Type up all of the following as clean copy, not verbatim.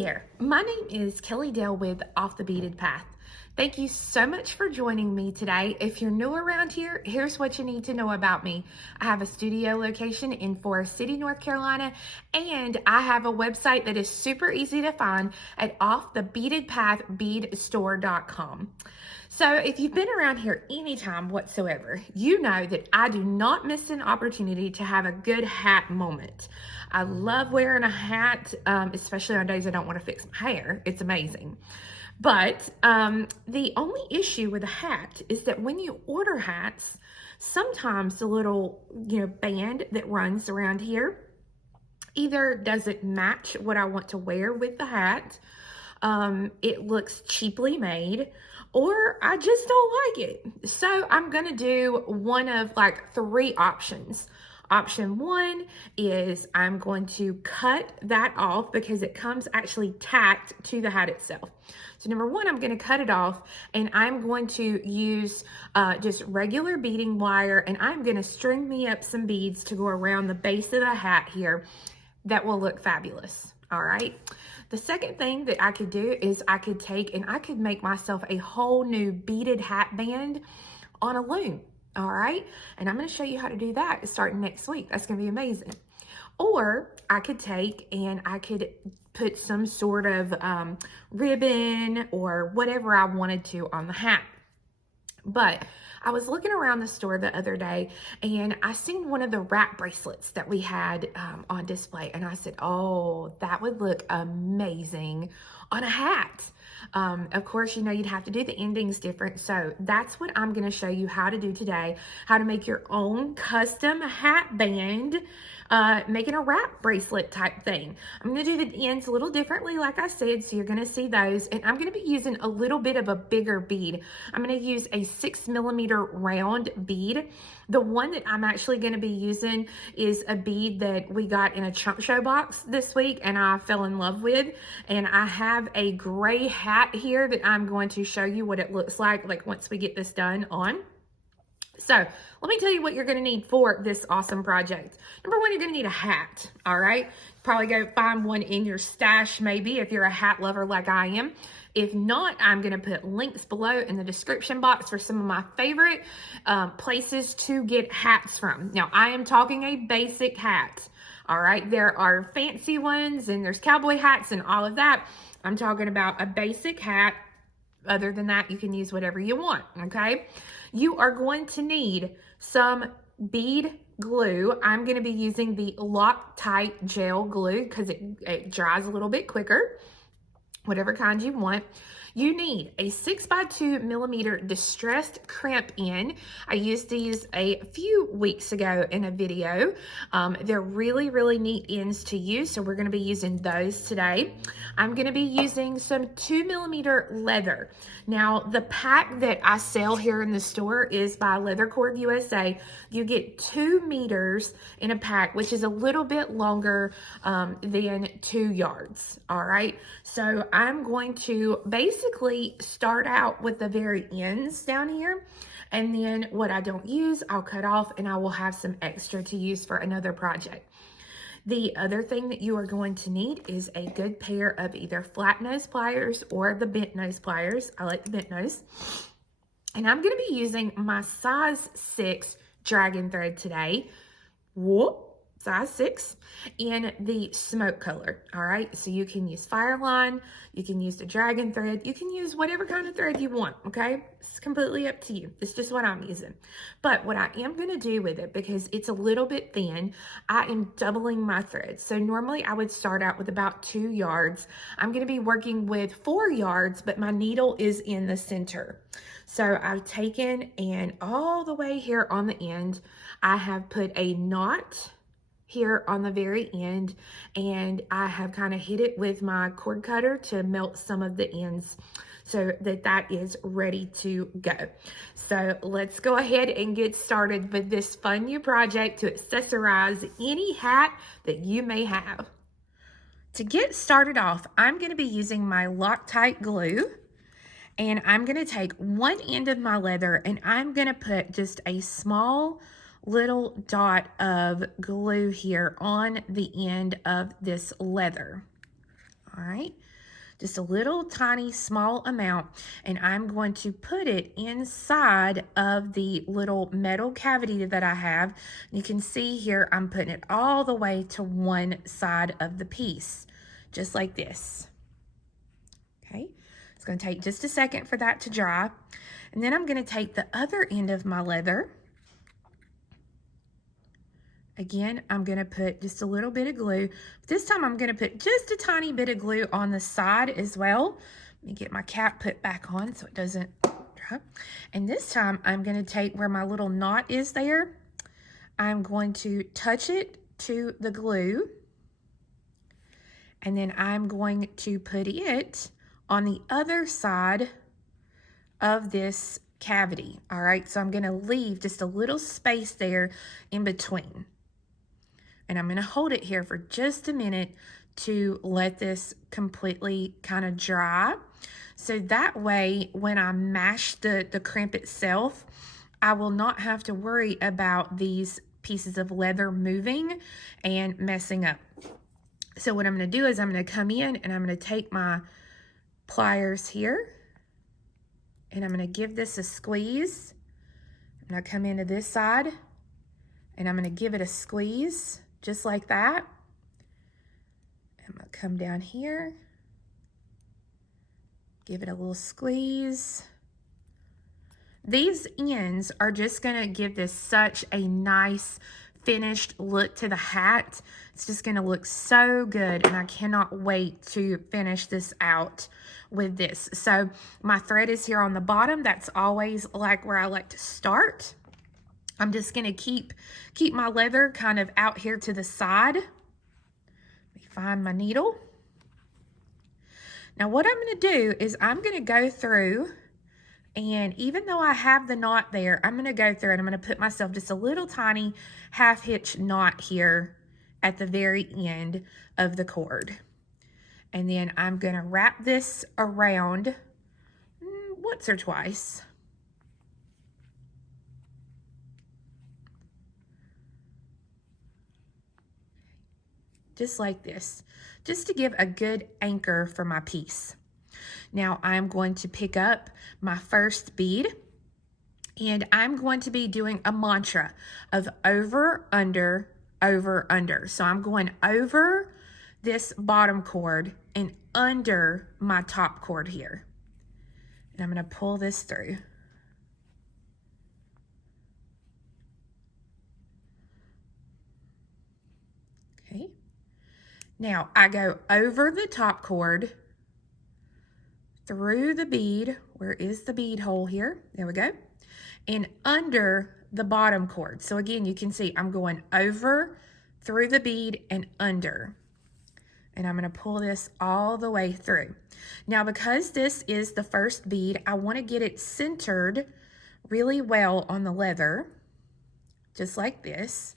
there, my name is Kelly Dale with Off the Beaded Path. Thank you so much for joining me today. If you're new around here, here's what you need to know about me. I have a studio location in Forest City, North Carolina, and I have a website that is super easy to find at offthebeadedpathbeadstore.com. So if you've been around here anytime whatsoever, you know that I do not miss an opportunity to have a good hat moment. I love wearing a hat, especially on days I don't want to fix my hair. It's amazing. But the only issue with a hat is that when you order hats, sometimes the little, band that runs around here either doesn't match what I want to wear with the hat, it looks cheaply made, or I just don't like it. So I'm gonna do one of like three options. Option one is I'm going to cut that off because it comes actually tacked to the hat itself. So number one, I'm going to cut it off, and I'm going to use just regular beading wire, and I'm going to string me up some beads to go around the base of the hat here that will look fabulous. All right. The second thing that I could do is I could take and I could make myself a whole new beaded hat band on a loom. All right. And I'm going to show you how to do that starting next week. That's going to be amazing. Or I could take and I could put some sort of ribbon or whatever I wanted to on the hat. But I was looking around the store the other day and I seen one of the wrap bracelets that we had on display. And I said, oh, that would look amazing on a hat. Of course, you'd have to do the endings different. So that's what I'm going to show you how to do today, how to make your own custom hat band, making a wrap bracelet type thing. I'm going to do the ends a little differently, like I said, so you're going to see those. And I'm going to be using a little bit of a bigger bead. I'm going to use a 6mm round bead. The one that I'm actually going to be using is a bead that we got in a chunk show box this week and I fell in love with. And I have a gray hat here that I'm going to show you what it looks like once we get this done on. So let me tell you what you're going to need for this awesome project. Number one, you're going to need a hat. All right. Probably go find one in your stash, maybe, if you're a hat lover like I am. If not, I'm going to put links below in the description box for some of my favorite places to get hats from. Now, I am talking a basic hat. All right. There are fancy ones and there's cowboy hats and all of that. I'm talking about a basic hat. Other than that, you can use whatever you want, okay? You are going to need some bead glue. I'm going to be using the Loctite gel glue because it dries a little bit quicker, whatever kind you want. You need a 6x2mm distressed crimp in. I used these a few weeks ago in a video. They're really, really neat ends to use, so we're going to be using those today. I'm going to be using some 2mm leather. Now, the pack that I sell here in the store is by Leather Cord USA. You get 2 meters in a pack, which is a little bit longer than 2 yards. All right, so I'm going to basically start out with the very ends down here, and then what I don't use I'll cut off and I will have some extra to use for another project. The other thing that you are going to need is a good pair of either flat nose pliers or the bent nose pliers. I like the bent nose. And I'm going to be using my size 6 dragon thread today. Whoop. Size 6 in the smoke color. All right, so you can use Fireline, you can use the dragon thread, you can use whatever kind of thread you want. Okay, it's completely up to you. It's just what I'm using. But what I am going to do with it, because it's a little bit thin, I am doubling my thread. So normally I would start out with about 2 yards. I'm going to be working with 4 yards, but my needle is in the center. So I've taken and all the way here on the end, I have put a knot here on the very end, and I have kind of hit it with my cord cutter to melt some of the ends so that is ready to go. So let's go ahead and get started with this fun new project to accessorize any hat that you may have. To get started off, I'm going to be using my Loctite glue, and I'm going to take one end of my leather and I'm going to put just a small little dot of glue here on the end of this leather. All right, just a little tiny small amount, and I'm going to put it inside of the little metal cavity that I have. You can see here I'm putting it all the way to one side of the piece, just like this. Okay, it's going to take just a second for that to dry, and then I'm going to take the other end of my leather. Again, I'm going to put just a little bit of glue. This time I'm going to put just a tiny bit of glue on the side as well. Let me get my cap put back on so it doesn't dry. And this time I'm going to take where my little knot is there. I'm going to touch it to the glue. And then I'm going to put it on the other side of this cavity. All right, so I'm going to leave just a little space there in between. And I'm going to hold it here for just a minute to let this completely kind of dry. So that way, when I mash the crimp itself, I will not have to worry about these pieces of leather moving and messing up. So what I'm going to do is I'm going to come in and I'm going to take my pliers here and I'm going to give this a squeeze. I'm going to come into this side and I'm going to give it a squeeze. Just like that. I'm going to come down here, give it a little squeeze. These ends are just going to give this such a nice finished look to the hat. It's just going to look so good, and I cannot wait to finish this out with this. So my thread is here on the bottom. That's always like where I like to start. I'm just going to keep my leather kind of out here to the side. Let me find my needle. Now what I'm going to do is I'm going to go through, and even though I have the knot there, I'm going to go through and I'm going to put myself just a little tiny half hitch knot here at the very end of the cord. And then I'm going to wrap this around once or twice. Just like this, just to give a good anchor for my piece. Now I'm going to pick up my first bead, and I'm going to be doing a mantra of over, under, over, under. So I'm going over this bottom cord and under my top cord here. And I'm going to pull this through. Okay. Now I go over the top cord, through the bead. Where is the bead hole here? There we go. And under the bottom cord. So again, you can see I'm going over, through the bead, and under. And I'm going to pull this all the way through. Now, because this is the first bead, I want to get it centered really well on the leather, just like this.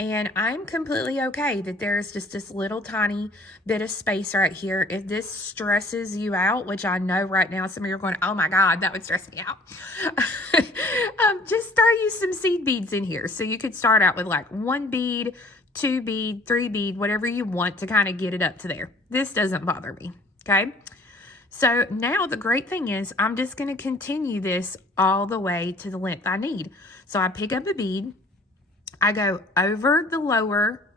And I'm completely okay that there's just this little tiny bit of space right here. If this stresses you out, which I know right now some of you are going, oh my God, that would stress me out. Just throw you some seed beads in here. So you could start out with like 1 bead, 2 bead, 3 bead, whatever you want to kind of get it up to there. This doesn't bother me, okay? So now the great thing is I'm just going to continue this all the way to the length I need. So I pick up a bead. I go over the lower,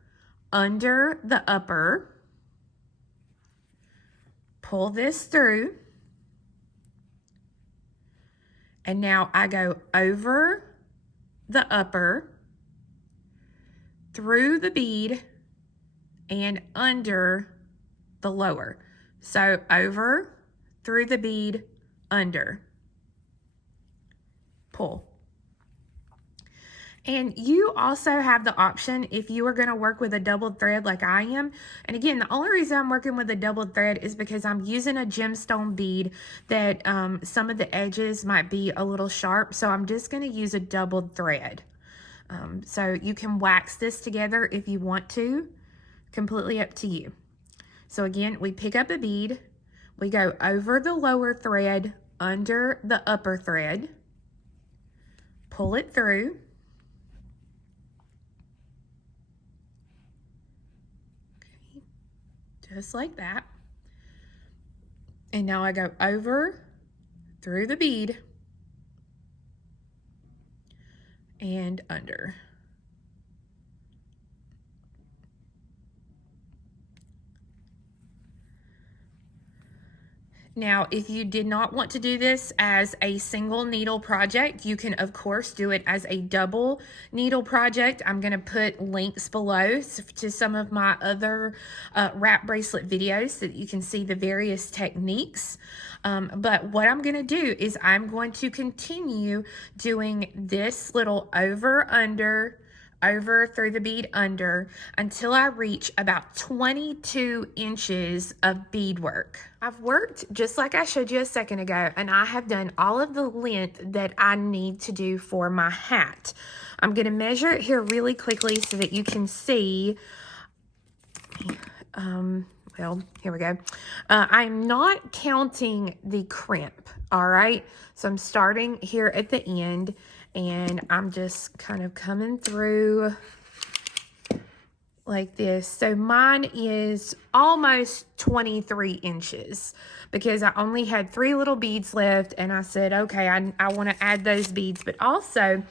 under the upper, pull this through, and now I go over the upper, through the bead, and under the lower. So over, through the bead, under, pull. And you also have the option if you are going to work with a doubled thread like I am. And again, the only reason I'm working with a doubled thread is because I'm using a gemstone bead that some of the edges might be a little sharp. So I'm just going to use a doubled thread. So you can wax this together if you want to, completely up to you. So again, we pick up a bead, we go over the lower thread, under the upper thread, pull it through. Just like that. And now I go over through the bead and under. Now, if you did not want to do this as a single needle project, you can of course do it as a double needle project. I'm going to put links below to some of my other wrap bracelet videos so that you can see the various techniques. But what I'm going to do is I'm going to continue doing this little over, under, over through the bead under until I reach about 22 inches of beadwork. I've worked just like I showed you a second ago, and I have done all of the length that I need to do for my hat. I'm going to measure it here really quickly so that you can see. Well, here we go. I'm not counting the crimp, all right? So I'm starting here at the end, and I'm just kind of coming through like this. So mine is almost 23 inches because I only had 3 little beads left, and I said, okay, I want to add those beads, but also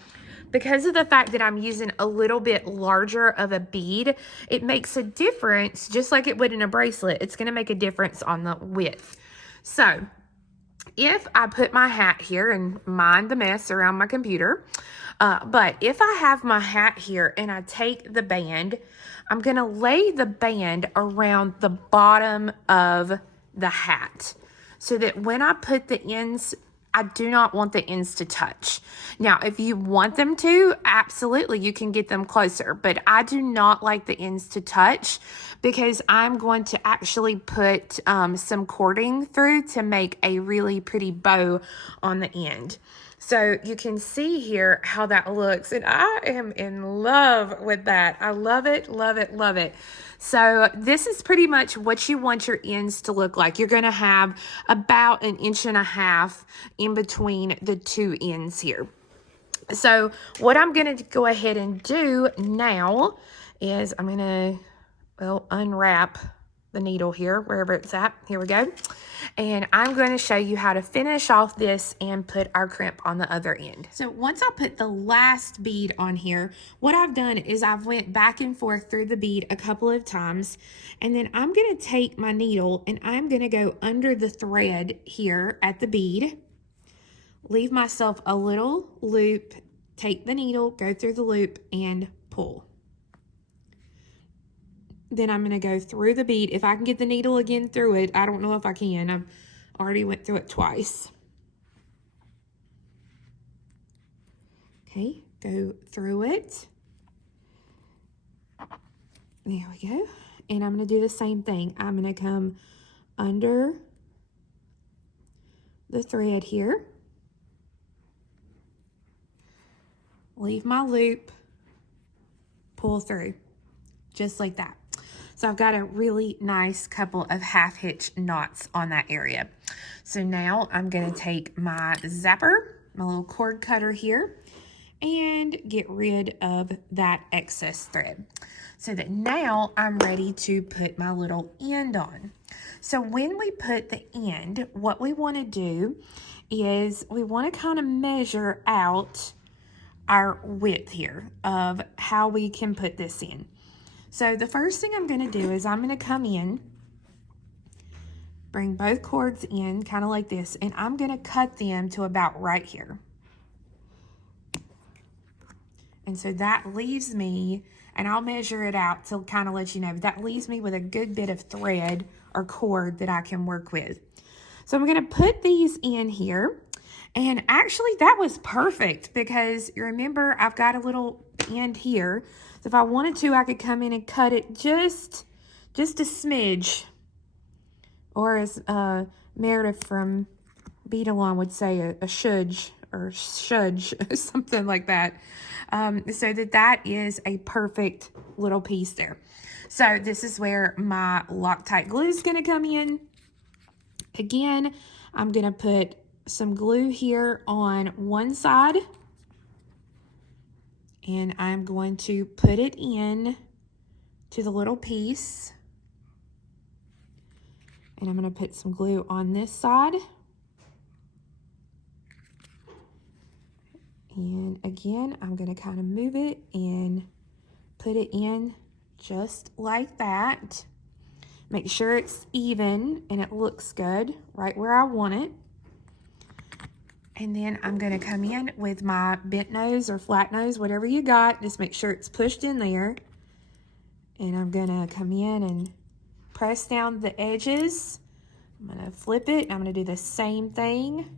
because of the fact that I'm using a little bit larger of a bead, it makes a difference, just like it would in a bracelet. It's going to make a difference on the width. So if I put my hat here, and mind the mess around my computer, but if I have my hat here and I take the band, I'm going to lay the band around the bottom of the hat so that when I put the ends, I do not want the ends to touch. Now, if you want them to, absolutely, you can get them closer, but I do not like the ends to touch because I'm going to actually put some cording through to make a really pretty bow on the end. So you can see here how that looks, and I am in love with that. I love it, love it, love it. So this is pretty much what you want your ends to look like. You're going to have about 1.5 inches in between the 2 ends here. So what I'm going to go ahead and do now is I'm going to, well, unwrap the needle here, wherever it's at. Here we go. And I'm going to show you how to finish off this and put our crimp on the other end. So once I put the last bead on here, what I've done is I've went back and forth through the bead a couple of times, and then I'm going to take my needle and I'm going to go under the thread here at the bead, leave myself a little loop, take the needle, go through the loop, and pull. Then I'm going to go through the bead. If I can get the needle again through it, I don't know if I can. I've already went through it twice. Okay, go through it. There we go. And I'm going to do the same thing. I'm going to come under the thread here. Leave my loop, pull through, just like that. So I've got a really nice couple of half hitch knots on that area. So now I'm going to take my zapper, my little cord cutter here, and get rid of that excess thread so that now I'm ready to put my little end on. So when we put the end, what we want to do is we want to kind of measure out our width here of how we can put this in. So the first thing I'm going to do is I'm going to come in, bring both cords in kind of like this, and I'm going to cut them to about right here. And so that leaves me, and I'll measure it out to kind of let you know, but that leaves me with a good bit of thread or cord that I can work with. So I'm going to put these in here. And actually that was perfect because you remember I've got a little end here. So if I wanted to, I could come in and cut it just a smidge. Or as Meredith from Bead Along would say, a shudge or shudge, something like that. So that is a perfect little piece there. So this is where my Loctite glue is going to come in. Again, I'm going to put some glue here on one side, and I'm going to put it in to the little piece, And I'm going to put some glue on this side. And again, I'm going to kind of move it and put it in just like that. Make sure it's even and it looks good right where I want it. And then I'm going to come in with my bent nose or flat nose, whatever you got. Just make sure it's pushed in there. And I'm going to come in and press down the edges. I'm going to flip it and I'm going to do the same thing.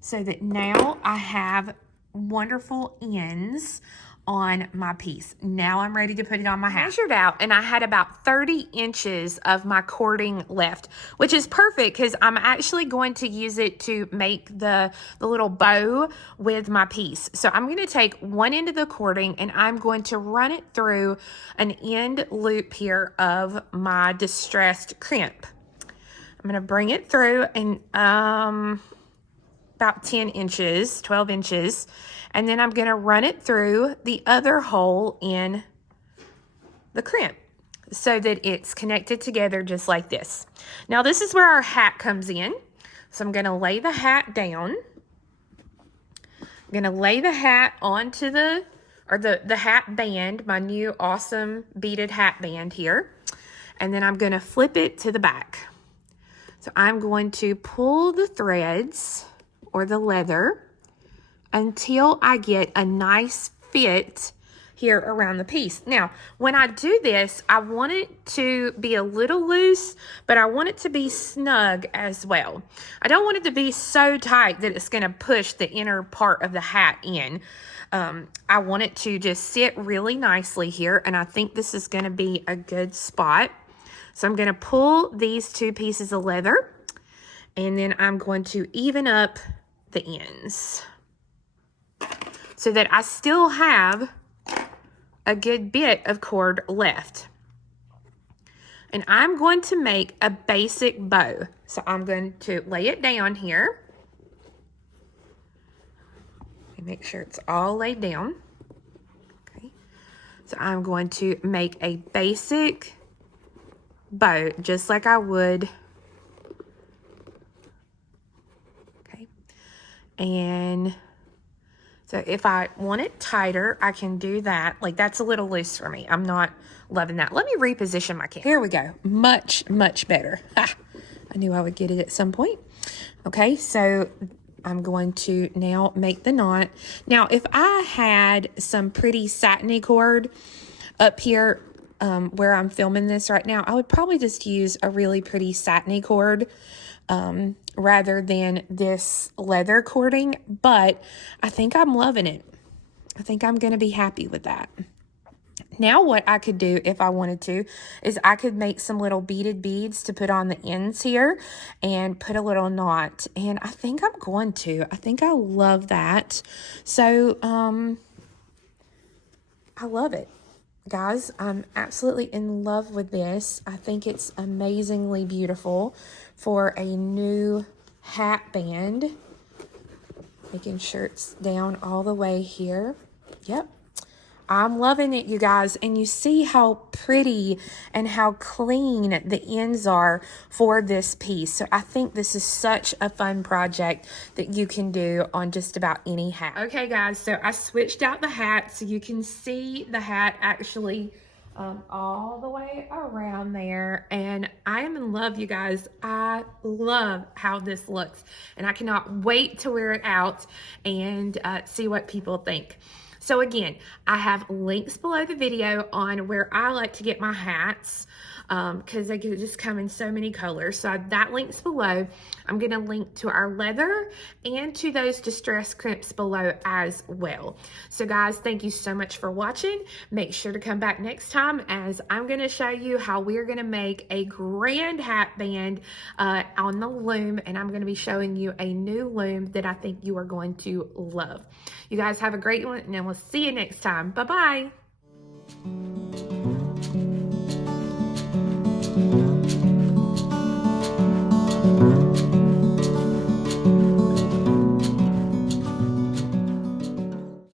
So that now I have wonderful ends on my piece. Now I'm ready to put it on my hat. I measured out and I had about 30 inches of my cording left, which is perfect because I'm actually going to use it to make the little bow with my piece. So I'm going to take one end of the cording and I'm going to run it through an end loop here of my distressed crimp. I'm going to bring it through and about 10 inches, 12 inches, and then I'm going to run it through the other hole in the crimp so that it's connected together just like this. Now this is where our hat comes in. So I'm going to lay the hat down. I'm going to lay the hat onto the hat band, my new awesome beaded hat band here. And then I'm going to flip it to the back. So I'm going to pull the threads or the leather until I get a nice fit here around the piece. Now, when I do this, I want it to be a little loose, but I want it to be snug as well. I don't want it to be so tight that it's going to push the inner part of the hat in. I want it to just sit really nicely here, and I think this is going to be a good spot. So I'm going to pull these two pieces of leather, and then I'm going to even up the ends so that I still have a good bit of cord left. And I'm going to make a basic bow. So I'm going to lay it down here. And make sure it's all laid down. Okay. So I'm going to make a basic bow just like I would. Okay. And so if I want it tighter, I can do that. Like that's a little loose for me. I'm not loving that. Let me reposition my camera. Here we go. Much, much better. Ha! I knew I would get it at some point. Okay, so I'm going to now make the knot. Now, if I had some pretty satiny cord up here where I'm filming this right now, I would probably just use a really pretty satiny cord rather than this leather cording, but I think I'm loving it. I think I'm going to be happy with that. Now what I could do if I wanted to is I could make some little beaded beads to put on the ends here and put a little knot. And I think I'm going to. I think I love that. So I love it. Guys, I'm absolutely in love with this. I think it's amazingly beautiful for a new hat band. Making sure it's down all the way here. Yep. I'm loving it, you guys, and you see how pretty and how clean the ends are for this piece. So I think this is such a fun project that you can do on just about any hat. Okay, guys, so I switched out the hat so you can see the hat actually all the way around there, and I am in love, you guys. I love how this looks, and I cannot wait to wear it out and see what people think. So again, I have links below the video on where I like to get my hats because they just come in so many colors. So that link's below. I'm going to link to our leather and to those distressed crimps below as well. So guys, thank you so much for watching. Make sure to come back next time as I'm going to show you how we're going to make a grand hat band on the loom, and I'm going to be showing you a new loom that I think you are going to love. You guys have a great one, and then we'll see you next time. Bye-bye.